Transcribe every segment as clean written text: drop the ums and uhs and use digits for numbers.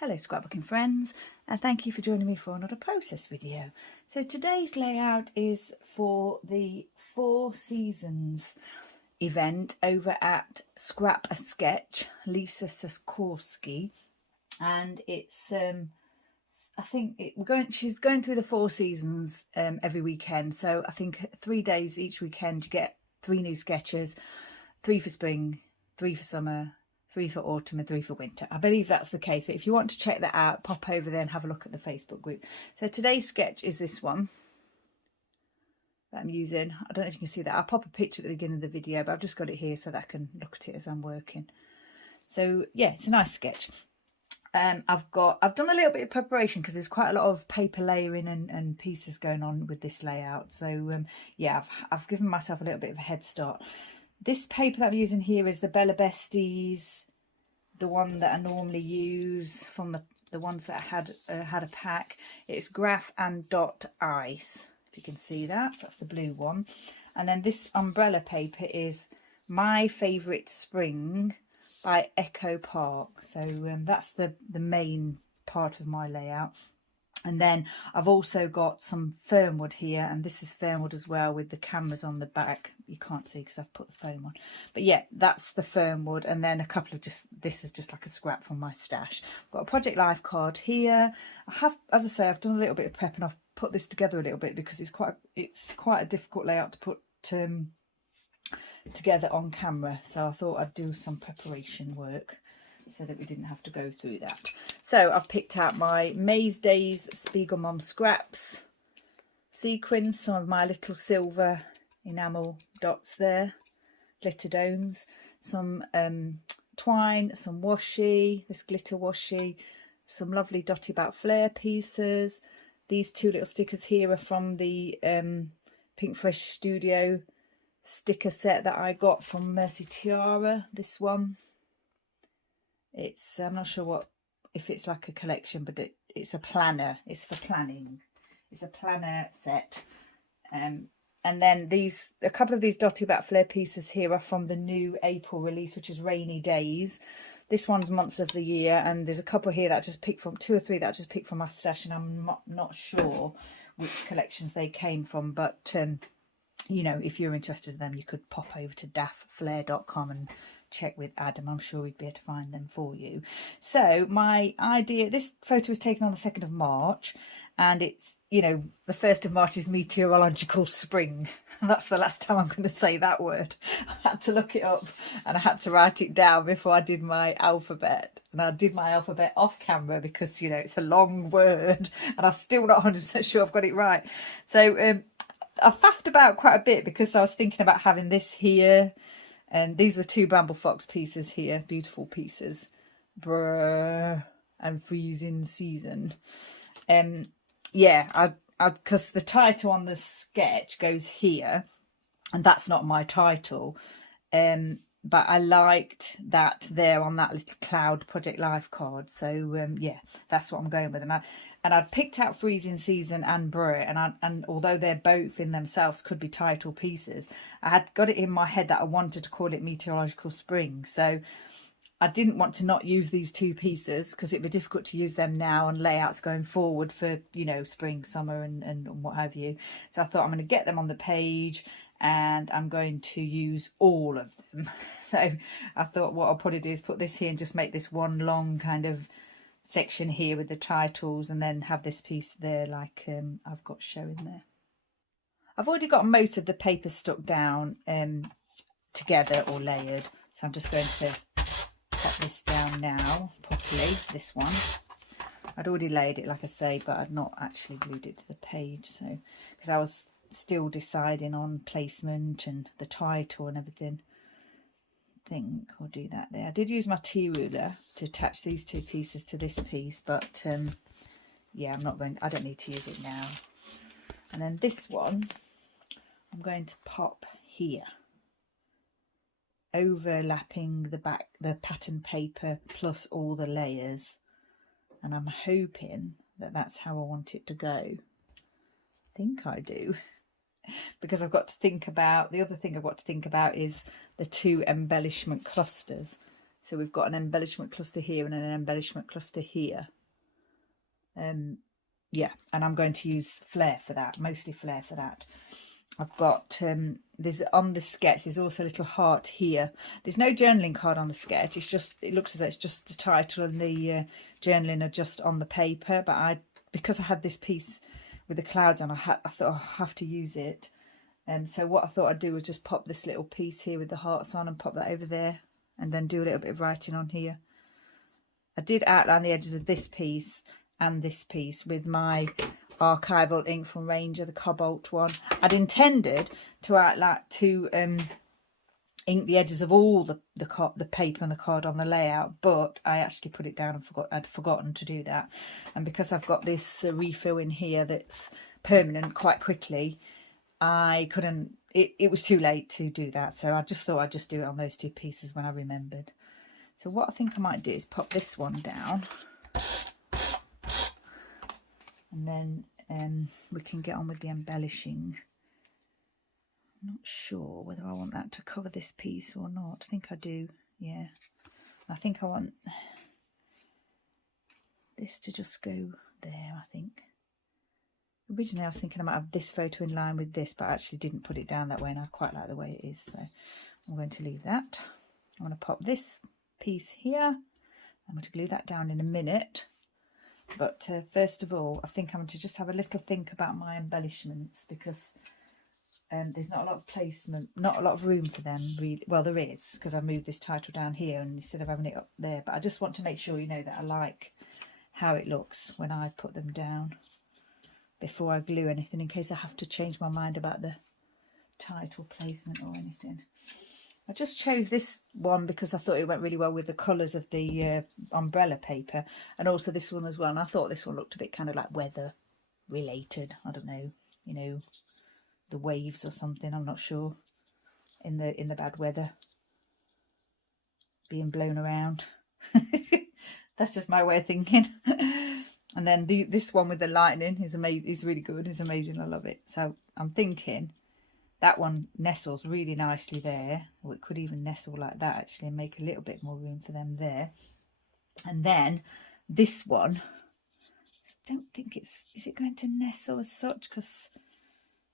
Hello scrapbooking friends, and thank you for joining me for another process video. So today's layout is for the Four Seasons event over at Scrap a Sketch, Lisa Sikorsky, and it's she's going through the Four Seasons every weekend. So I think 3 days each weekend you get 3 new sketches, 3 for spring, 3 for summer, 3 for autumn and 3 for winter. I believe that's the case. But if you want to check that out, pop over there and have a look at the Facebook group. So today's sketch is this one that I'm using. I don't know if you can see that. I'll pop a picture at the beginning of the video, but I've just got it here so that I can look at it as I'm working. So yeah, it's a nice sketch. I've done a little bit of preparation because there's quite a lot of paper layering and pieces going on with this layout. So yeah, I've given myself a little bit of a head start. This paper that I'm using here is the Bella Besties, the one that I normally use from the ones that I had a pack. It's Graph and Dot Ice, if you can see that. That's the blue one. And then this umbrella paper is My Favourite Spring by Echo Park. So that's the main part of my layout. And then I've also got some fernwood here, and this is fernwood as well with the cameras on the back. You can't see because I've put the foam on, but yeah, that's the fernwood. And then a couple of this is just like a scrap from my stash. I've got a Project Life card here. I have, as I say, I've done a little bit of prep and I've put this together a little bit because it's quite a difficult layout to put together on camera. So I thought I'd do some preparation work so that we didn't have to go through that. So I've picked out my Maze Days Spiegel Mom scraps, sequins, some of my little silver enamel dots there, glitter domes, some twine, some washi, this glitter washi, some lovely dotty about flare pieces. These 2 little stickers here are from the Pink Fresh Studio sticker set that I got from Mercy Tiara, this one. I'm not sure if it's like a collection, but it's a planner. It's for planning. It's a planner set. And then a couple of these Dotty Bat Flare pieces here are from the new April release, which is Rainy Days. This one's Months of the Year, and there's a couple here that I just picked from, 2 or 3 that I just picked from my stash, and I'm not sure which collections they came from, but you know, if you're interested in them, you could pop over to dafflare.com and check with Adam. I'm sure we'd be able to find them for you. So my idea, this photo was taken on the 2nd of March, and it's, you know, the 1st of March is Meteorological Spring. That's the last time I'm going to say that word. I had to look it up and I had to write it down before I did my alphabet. And I did my alphabet off camera because, you know, it's a long word and I'm still not 100% sure I've got it right. So I faffed about quite a bit because I was thinking about having this here. And these are the 2 Bramble Fox pieces here, beautiful pieces, Brr and Freezing Season. Yeah, because the title on the sketch goes here, and that's not my title. But I liked that there on that little cloud Project Life card. So yeah, that's what I'm going with. And I picked out Freezing Season and Brr, and although they're both in themselves could be title pieces, I had got it in my head that I wanted to call it Meteorological Spring. So I didn't want to not use these 2 pieces because it'd be difficult to use them now on layouts going forward for, you know, spring, summer and what have you. So I thought I'm going to get them on the page and I'm going to use all of them. So I thought what I'll probably do is put this here and just make this one long kind of section here with the titles, and then have this piece there like I've got showing there. I've already got most of the paper stuck down together or layered, so I'm just going to pop this down now properly, this one. I'd already laid it, like I say, but I'd not actually glued it to the page, so because I was still deciding on placement and the title and everything. I think I'll do that there. I did use my T ruler to attach these 2 pieces to this piece, but yeah, I don't need to use it now. And then this one I'm going to pop here, overlapping the pattern paper plus all the layers, and I'm hoping that that's how I want it to go. I think I do. Because I've got to think about, the other thing I've got to think about is the 2 embellishment clusters. So we've got an embellishment cluster here and an embellishment cluster here. Yeah, and I'm going to use Flair for that, mostly Flair for that. I've got, there's on the sketch, there's also a little heart here. There's no journaling card on the sketch. It's just, it looks as though it's just the title and the journaling are just on the paper. But because I had this piece with the clouds on, I thought I have to use it. So what I thought I'd do was just pop this little piece here with the hearts on and pop that over there. And then do a little bit of writing on here. I did outline the edges of this piece and this piece with my archival ink from Ranger, the cobalt one. I'd intended to outline ink the edges of all the paper and the card on the layout, but I actually put it down and I'd forgotten to do that. And because I've got this refill in here that's permanent quite quickly, I couldn't, it was too late to do that. So I just thought I'd just do it on those two pieces when I remembered. So what I think I might do is pop this one down. And then we can get on with the embellishing. I'm not sure whether I want that to cover this piece or not. I think I do, yeah. I think I want this to just go there, I think. Originally I was thinking I might have this photo in line with this, but I actually didn't put it down that way and I quite like the way it is. So I'm going to leave that. I'm going to pop this piece here. I'm going to glue that down in a minute. But first of all, I think I'm going to just have a little think about my embellishments, because there's not a lot of placement, not a lot of room for them really. Well, there is, because I moved this title down here and instead of having it up there. But I just want to make sure you know that I like how it looks when I put them down before I glue anything, in case I have to change my mind about the title placement or anything. I just chose this one because I thought it went really well with the colours of the umbrella paper, and also this one as well. And I thought this one looked a bit kind of like weather related. I don't know, you know, the waves or something. I'm not sure. In the bad weather, being blown around. That's just my way of thinking. And then this one with the lightning is amazing. Is really good. It's amazing. I love it. So I'm thinking that one nestles really nicely there, or it could even nestle like that actually and make a little bit more room for them there. And then this one, I don't think is it going to nestle as such, because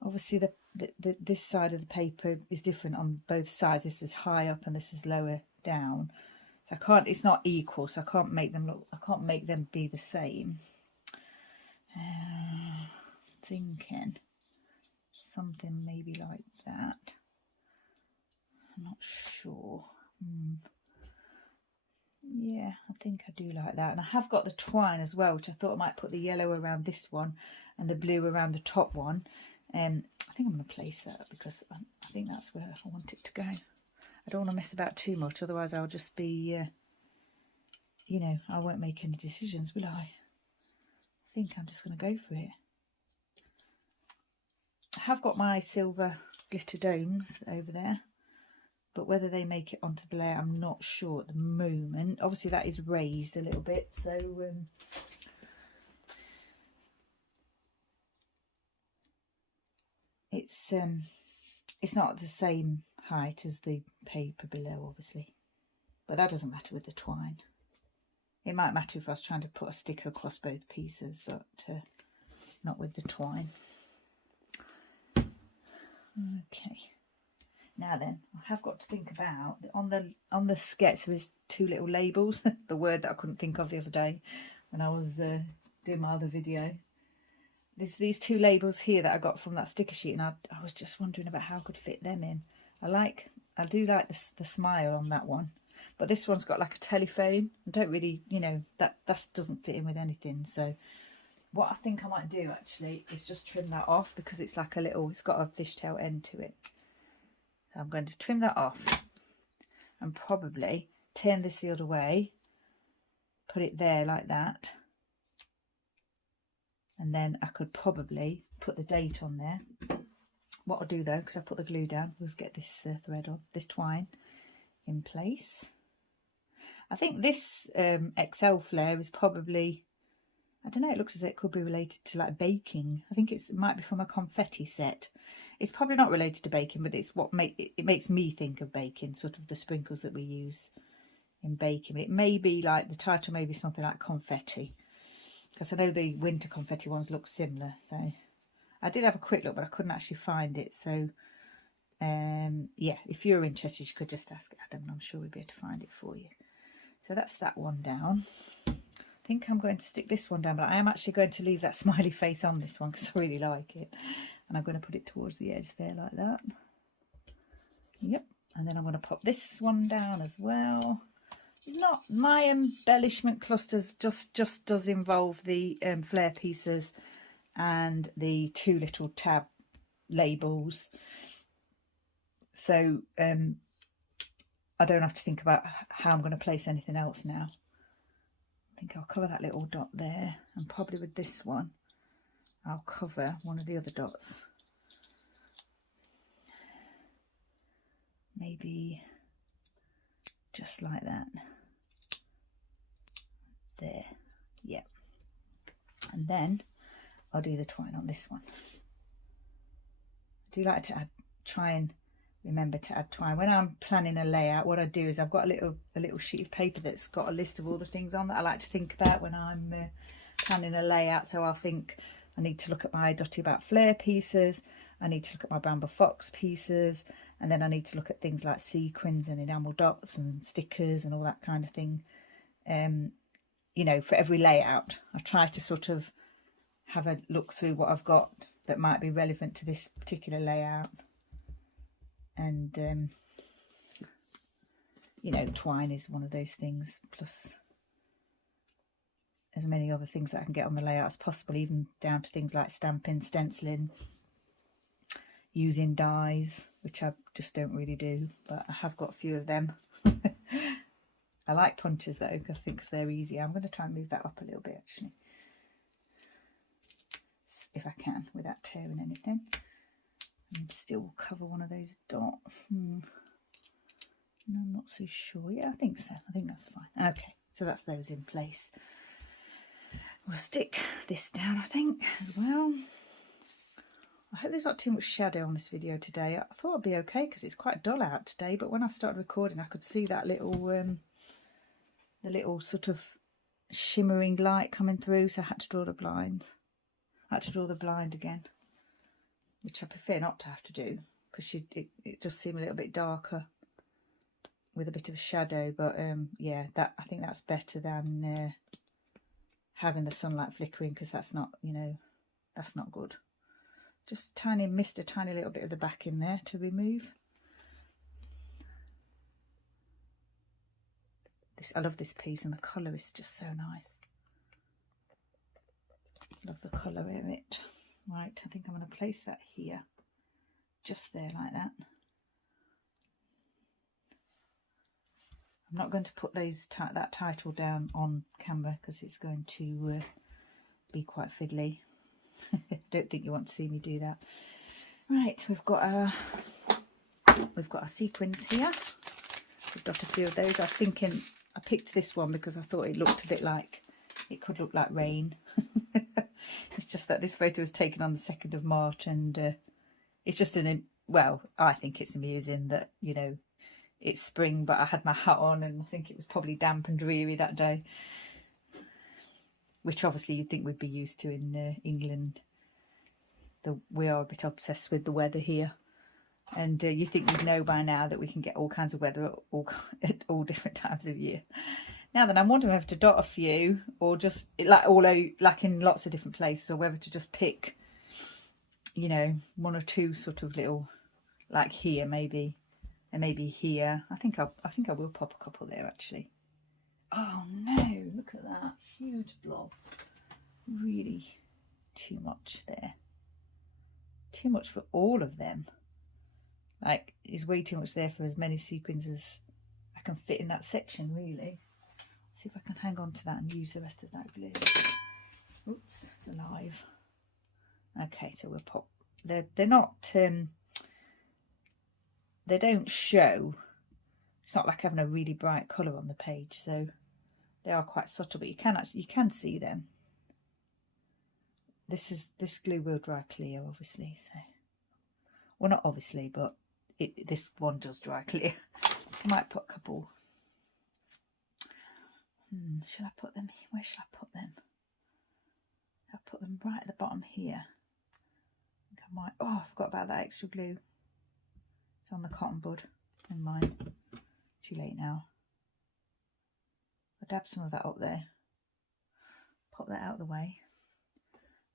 obviously this side of the paper is different on both sides. This is high up and this is lower down, so I can't, it's not equal, so I can't make them look, I can't make them be the same. Thinking something maybe like that. I'm not sure. Yeah, I think I do like that. And I have got the twine as well, which I thought I might put the yellow around this one and the blue around the top one. I think I'm going to place that because I think that's where I want it to go. I don't want to mess about too much, otherwise I'll just be, you know, I won't make any decisions, will I? I think I'm just going to go for it. I have got my silver glitter domes over there, but whether they make it onto the layer, I'm not sure at the moment. Obviously that is raised a little bit, so it's not the same height as the paper below, obviously, but that doesn't matter with the twine. It might matter if I was trying to put a sticker across both pieces, but not with the twine. Okay, now then, I have got to think about on the sketch there is two little labels. The word that I couldn't think of the other day when I was doing my other video. There's these two labels here that I got from that sticker sheet, and I was just wondering about how I could fit them in. I do like the smile on that one, but this one's got like a telephone. I don't really, you know, that doesn't fit in with anything. So what I think I might do actually is just trim that off, because it's like a little, it's got a fishtail end to it. So I'm going to trim that off and probably turn this the other way, put it there like that. And then I could probably put the date on there. What I'll do though, because I put the glue down, was get this thread on, this twine in place. I think this XL flare is probably, I don't know, it looks as if it could be related to like baking. I think it might be from a confetti set. It's probably not related to baking, but it's what it makes me think of baking, sort of the sprinkles that we use in baking. It may be like, the title may be something like confetti, because I know the winter confetti ones look similar. So I did have a quick look, but I couldn't actually find it. So yeah, if you're interested, you could just ask Adam, and I'm sure we'll be able to find it for you. So that's that one down. I think I'm going to stick this one down, but I am actually going to leave that smiley face on this one because I really like it. And I'm going to put it towards the edge there like that. Yep. And then I'm going to pop this one down as well. It's not, my embellishment clusters just does involve the flare pieces and the 2 little tab labels. So I don't have to think about how I'm going to place anything else now. I think I'll cover that little dot there, and probably with this one I'll cover one of the other dots. Maybe just like that. There, yeah. And then I'll do the twine on this one. I do like to try and remember to add twine. When I'm planning a layout, what I do is I've got a little sheet of paper that's got a list of all the things on that I like to think about when I'm planning a layout. So I'll think I need to look at my Dotty About flare pieces, I need to look at my Bramble Fox pieces, and then I need to look at things like sequins and enamel dots and stickers and all that kind of thing. You know, for every layout, I try to sort of have a look through what I've got that might be relevant to this particular layout. And you know, twine is one of those things, plus as many other things that I can get on the layout as possible, even down to things like stamping, stenciling, using dies, which I just don't really do, but I have got a few of them. I like punches though, because I think they're easier. I'm going to try and move that up a little bit actually, if I can, without tearing anything. And still cover one of those dots. No, I'm not so sure. Yeah, I think so. I think that's fine. Okay, so that's those in place. We'll stick this down, I think, as well. I hope there's not too much shadow on this video today. I thought it'd be okay because it's quite dull out today, but when I started recording I could see that little the little sort of shimmering light coming through, so I had to draw the blinds. I had to draw the blind again, which I prefer not to have to do because it just seemed a little bit darker with a bit of a shadow. But yeah, I think that's better than having the sunlight flickering, because that's not, you know, that's not good. Just missed a tiny little bit of the back in there to remove. I love this piece, and the colour is just so nice. Love the colour of it. Right, I think I'm going to place that here, just there like that. I'm not going to put that title down on camera because it's going to be quite fiddly. Don't think you want to see me do that. Right, we've got our sequins here. We've got a few of those. I was thinking I picked this one because I thought it looked a bit like, it could look like rain. It's just that this photo was taken on the 2nd of March, and it's just well, I think it's amusing that, you know, it's spring, but I had my hat on and I think it was probably damp and dreary that day, which obviously you'd think we'd be used to in England. We are a bit obsessed with the weather here, and you think we'd know by now that we can get all kinds of weather at all different times of year. Now then, I'm wondering whether to dot a few, or just like in lots of different places, or whether to just pick, you know, 1 or 2 sort of little, like here maybe, and maybe here. I think I will pop a couple there actually. Oh no, look at that huge blob. Really too much there. Too much for all of them. Like, it's way too much there for as many sequins as I can fit in that section, really. See if I can hang on to that and use the rest of that glue. Oops, it's alive. Okay, so we'll pop. They're not. They don't show. It's not like having a really bright colour on the page, so they are quite subtle. But you can see them. This glue will dry clear, obviously. So, well, not obviously, but this one does dry clear. I might put a couple Shall I put them, where shall I put them? I'll put them right at the bottom here. I think I might, oh, I forgot about that extra glue. It's on the cotton bud. Never mind. Too late now. I'll dab some of that up there. Pop that out of the way.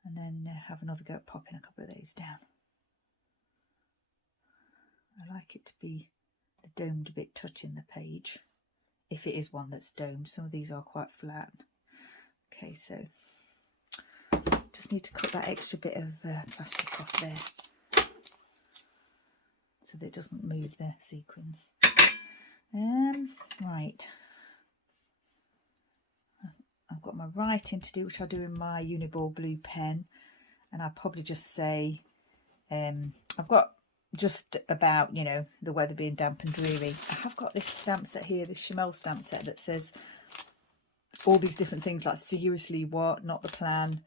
And then have another go at popping a couple of those down. I like it to be the domed bit touching the page. If it is one that's domed. Some of these are quite flat. Okay, so just need to cut that extra bit of plastic off there so that it doesn't move the sequins. Right, I've got my writing to do, which I'll do in my Uniball blue pen, and I'll probably just say I've got just about, you know, the weather being damp and dreary. I have got this stamp set here, this Chamel stamp set that says all these different things like seriously what, not the plan.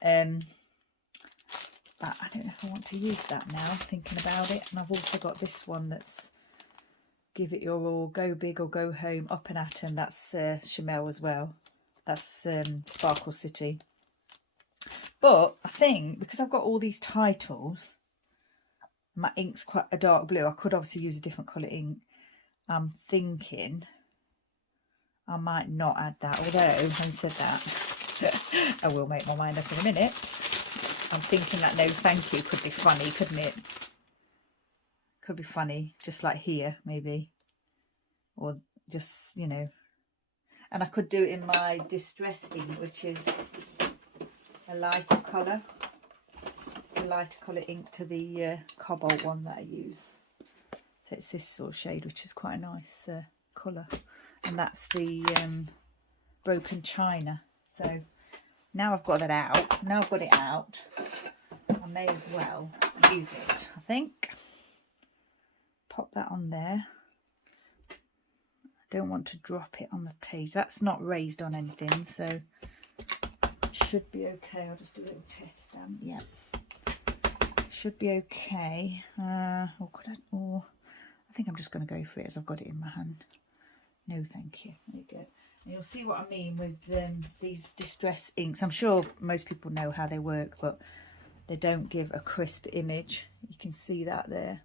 But I don't know if I want to use that now, thinking about it. And I've also got this one that's give it your all, go big or go home, up and at 'em. That's Chamel as well. That's Sparkle City. But I think because I've got all these titles, my ink's quite a dark blue. I could obviously use a different colour ink. I'm thinking I might not add that, although having said that, I will make my mind up in a minute. I'm thinking that no thank you could be funny, couldn't it? Could be funny, just like here maybe, or just, you know. And I could do it in my Distress ink, which is a lighter colour. It's a lighter colour ink to the Cobalt one that I use. So it's this sort of shade, which is quite a nice colour. And that's the Broken China. So now I've got that out. Now I've got it out, I may as well use it, I think. Pop that on there. I don't want to drop it on the page. That's not raised on anything, so it should be okay. I'll just do a little test stamp. Yeah, should be okay. Or could I? Or I think I'm just going to go for it as I've got it in my hand. No, thank you. There you go. And you'll see what I mean with these Distress inks. I'm sure most people know how they work, but they don't give a crisp image. You can see that there.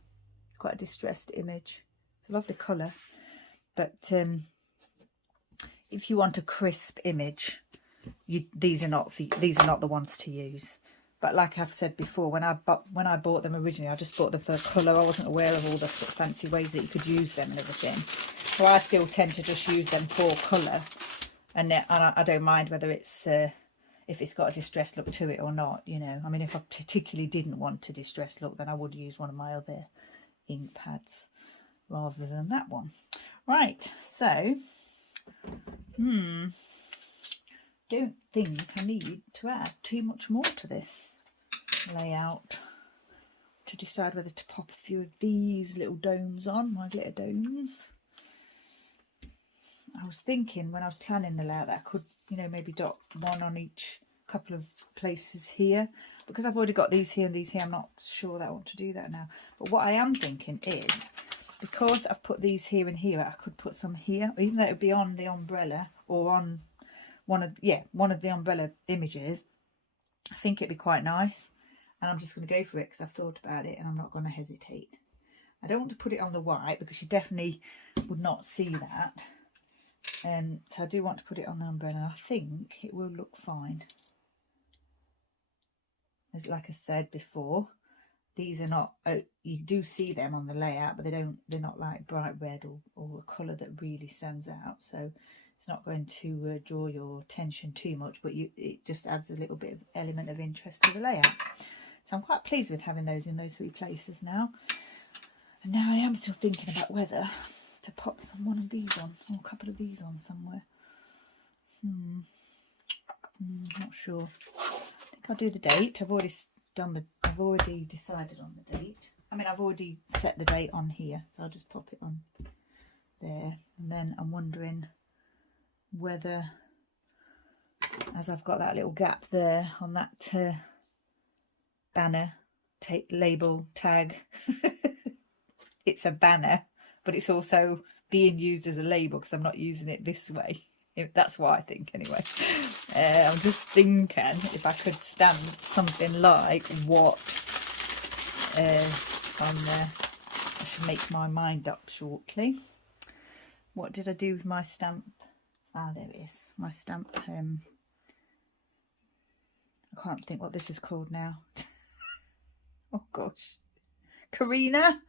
It's quite a distressed image. It's a lovely colour. But if you want a crisp image, these are not the ones to use. But like I've said before, when I bought them originally, I just bought them for colour. I wasn't aware of all the sort of fancy ways that you could use them and everything. So I still tend to just use them for colour, and I don't mind whether it's if it's got a distressed look to it or not. You know, I mean, if I particularly didn't want a distressed look, then I would use one of my other ink pads rather than that one. Right, so don't think I need to add too much more to this layout to decide whether to pop a few of these little domes on, my glitter domes. I was thinking when I was planning the layout that I could, you know, maybe dot one on each couple of places here. Because I've already got these here and these here, I'm not sure that I want to do that now. But what I am thinking is, because I've put these here and here, I could put some here, even though it would be on the umbrella or on one of the umbrella images. I think it'd be quite nice, and I'm just going to go for it because I've thought about it and I'm not going to hesitate. I don't want to put it on the white because you definitely would not see that. So I do want to put it on the umbrella. I think it will look fine. As like I said before, these are not, you do see them on the layout, but they're not like bright red or a colour that really stands out. So it's not going to draw your attention too much, but it just adds a little bit of element of interest to the layout. So I'm quite pleased with having those in those three places now. And now I am still thinking about whether to pop one of these on, or a couple of these on somewhere. Not sure. I think I'll do the date. I've already decided on the date. I mean, I've already set the date on here, so I'll just pop it on there. And then I'm wondering whether, as I've got that little gap there on that banner label tag, it's a banner, but it's also being used as a label because I'm not using it this way. That's what I think anyway. I'm just thinking if I could stamp something like what on there. I should make my mind up shortly. What did I do with my stamp? Ah, there it is. My stamp. I can't think what this is called now. Oh gosh. Karina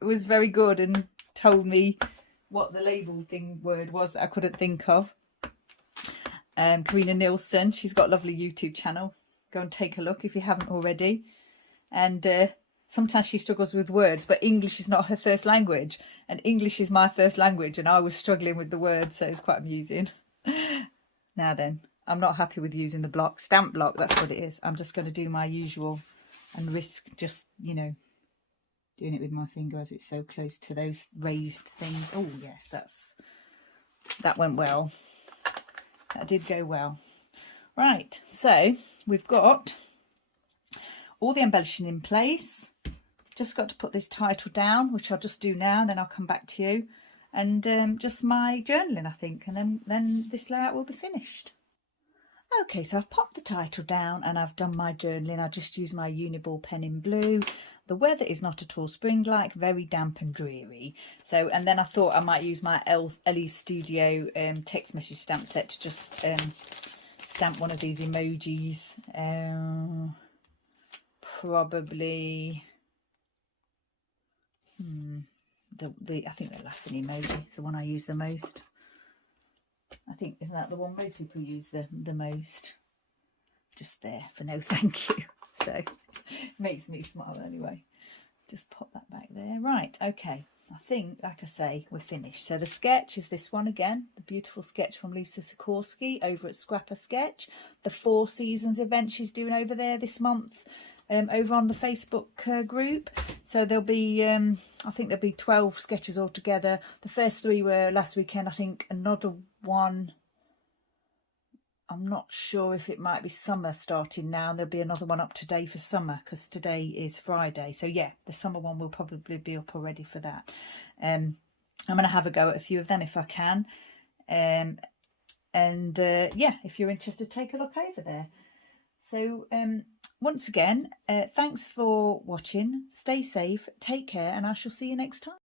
was very good and told me what the label word was that I couldn't think of. Karina Nielsen, she's got a lovely YouTube channel. Go and take a look if you haven't already. And sometimes she struggles with words, but English is not her first language, and English is my first language, and I was struggling with the words, so it's quite amusing. Now then, I'm not happy with using the stamp block, that's what it is. I'm just going to do my usual and risk just, you know, doing it with my finger as it's so close to those raised things. Oh yes, that went well. That did go well. Right, so we've got all the embellishing in place. Just got to put this title down, which I'll just do now, and then I'll come back to you. And just my journaling, I think, and then this layout will be finished. Okay, so I've popped the title down and I've done my journaling. I just used my Uniball pen in blue. The weather is not at all spring-like, very damp and dreary. So, and then I thought I might use my Ellie Studio text message stamp set to just stamp one of these emojis. Probably I think the laughing emoji is the one I use the most. I think, isn't that the one most people use the most? Just there for no thank you. So it makes me smile anyway. Just pop that back there. Right, okay. I think, like I say, we're finished. So the sketch is this one again, the beautiful sketch from Lisa Sikorsky over at Scrapper Sketch. The 4 Seasons event she's doing over there this month. Over on the Facebook group. So there'll be, I think there'll be 12 sketches altogether. The first 3 were last weekend. I think another one, I'm not sure if it might be summer starting now. And there'll be another one up today for summer because today is Friday. So yeah, the summer one will probably be up already for that. I'm going to have a go at a few of them if I can. Yeah, if you're interested, take a look over there. So once again, thanks for watching. Stay safe, take care, and I shall see you next time.